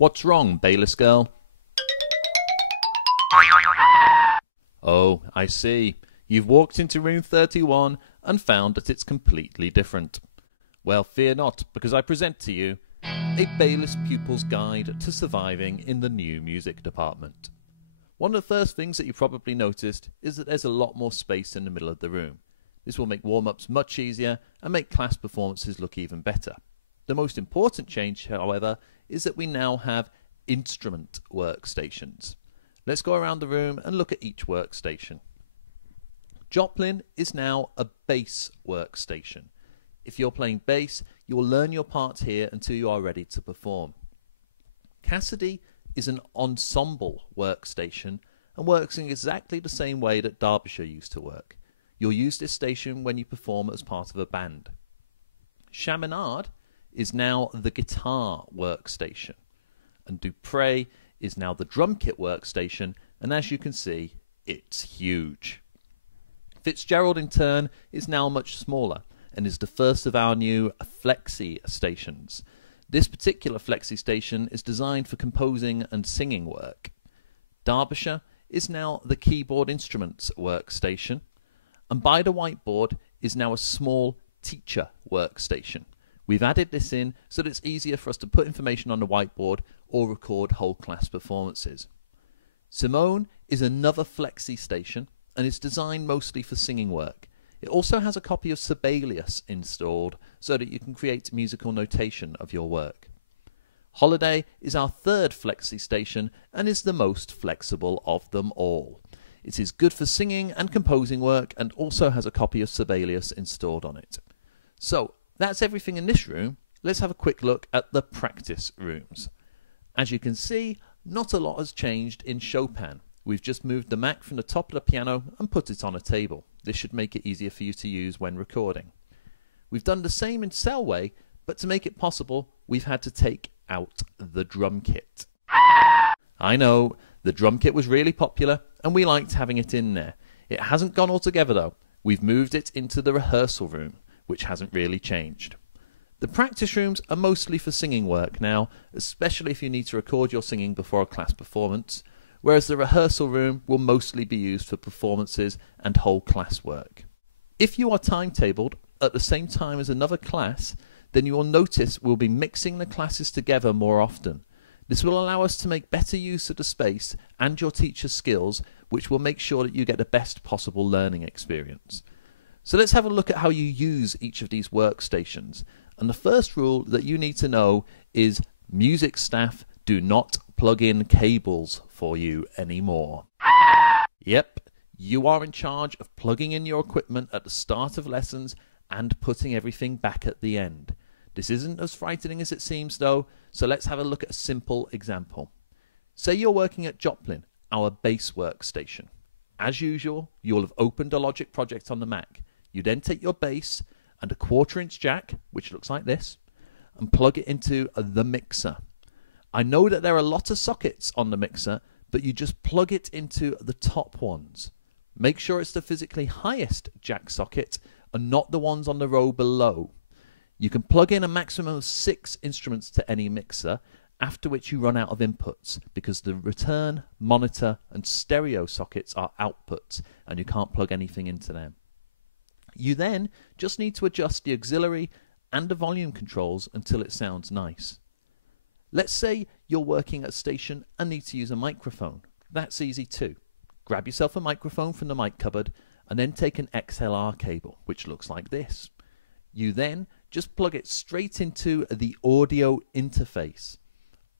What's wrong, Bayliss girl? Oh, I see. You've walked into room 31 and found that it's completely different. Well, fear not, because I present to you a Bayliss Pupil's Guide to Surviving in the New Music Department. One of the first things that you probably noticed is that there's a lot more space in the middle of the room. This will make warm-ups much easier and make class performances look even better. The most important change, however, is that we now have instrument workstations. Let's go around the room and look at each workstation. Joplin is now a bass workstation. If you're playing bass, you will learn your parts here until you are ready to perform. Cassidy is an ensemble workstation and works in exactly the same way that Derbyshire used to work. You'll use this station when you perform as part of a band. Chaminade is now the guitar workstation, and Dupre is now the drum kit workstation, and as you can see, it's huge. Fitzgerald in turn is now much smaller and is the first of our new Flexi stations. This particular Flexi station is designed for composing and singing work. Derbyshire is now the keyboard instruments workstation, and By the Whiteboard is now a small teacher workstation. We've added this in so that it's easier for us to put information on the whiteboard or record whole class performances. Simone is another Flexi station and is designed mostly for singing work. It also has a copy of Sibelius installed so that you can create musical notation of your work. Holiday is our third Flexi station and is the most flexible of them all. It is good for singing and composing work and also has a copy of Sibelius installed on it. So, that's everything in this room. Let's have a quick look at the practice rooms. As you can see, not a lot has changed in Chopin. We've just moved the Mac from the top of the piano and put it on a table. This should make it easier for you to use when recording. We've done the same in Selway, but to make it possible, we've had to take out the drum kit. I know, the drum kit was really popular and we liked having it in there. It hasn't gone altogether though. We've moved it into the rehearsal room, which hasn't really changed. The practice rooms are mostly for singing work now, especially if you need to record your singing before a class performance, whereas the rehearsal room will mostly be used for performances and whole class work. If you are timetabled at the same time as another class, then you will notice we'll be mixing the classes together more often. This will allow us to make better use of the space and your teacher's skills, which will make sure that you get the best possible learning experience. So let's have a look at how you use each of these workstations. And the first rule that you need to know is music staff do not plug in cables for you anymore. Yep, you are in charge of plugging in your equipment at the start of lessons and putting everything back at the end. This isn't as frightening as it seems though, so let's have a look at a simple example. Say you're working at Joplin, our bass workstation. As usual, you'll have opened a Logic project on the Mac. You then take your bass and a 1/4" jack, which looks like this, and plug it into the mixer. I know that there are a lot of sockets on the mixer, but you just plug it into the top ones. Make sure it's the physically highest jack socket and not the ones on the row below. You can plug in a maximum of 6 instruments to any mixer, after which you run out of inputs because the return, monitor and stereo sockets are outputs and you can't plug anything into them. You then just need to adjust the auxiliary and the volume controls until it sounds nice. Let's say you're working at a station and need to use a microphone. That's easy too. Grab yourself a microphone from the mic cupboard and then take an XLR cable, which looks like this. You then just plug it straight into the audio interface.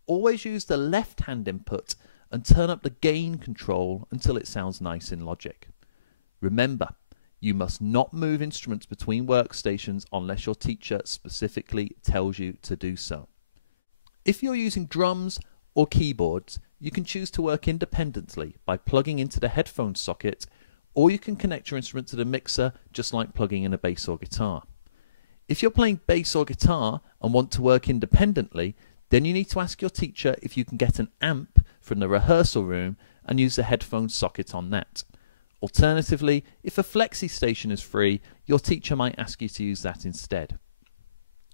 Always use the left-hand input and turn up the gain control until it sounds nice in Logic. Remember, you must not move instruments between workstations unless your teacher specifically tells you to do so. If you're using drums or keyboards, you can choose to work independently by plugging into the headphone socket, or you can connect your instrument to the mixer just like plugging in a bass or guitar. If you're playing bass or guitar and want to work independently, then you need to ask your teacher if you can get an amp from the rehearsal room and use the headphone socket on that. Alternatively, if a Flexi station is free, your teacher might ask you to use that instead.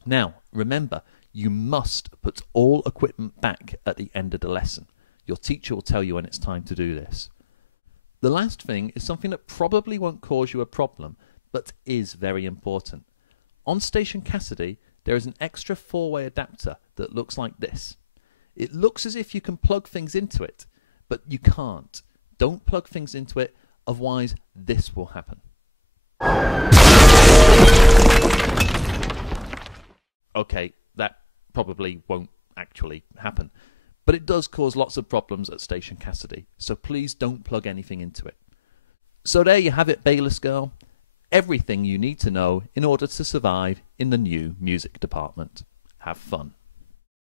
Now, remember, You must put all equipment back at the end of the lesson. Your teacher will tell you when it's time to do this. The last thing is something that probably won't cause you a problem, but is very important. On Station Cassidy, there is an extra 4-way adapter that looks like this. It looks as if you can plug things into it, but you can't. Don't plug things into it, otherwise this will happen. Okay, that probably won't actually happen, but it does cause lots of problems at Station Cassidy, so please don't plug anything into it. So there you have it, Bayliss Girl. Everything you need to know in order to survive in the new music department. Have fun.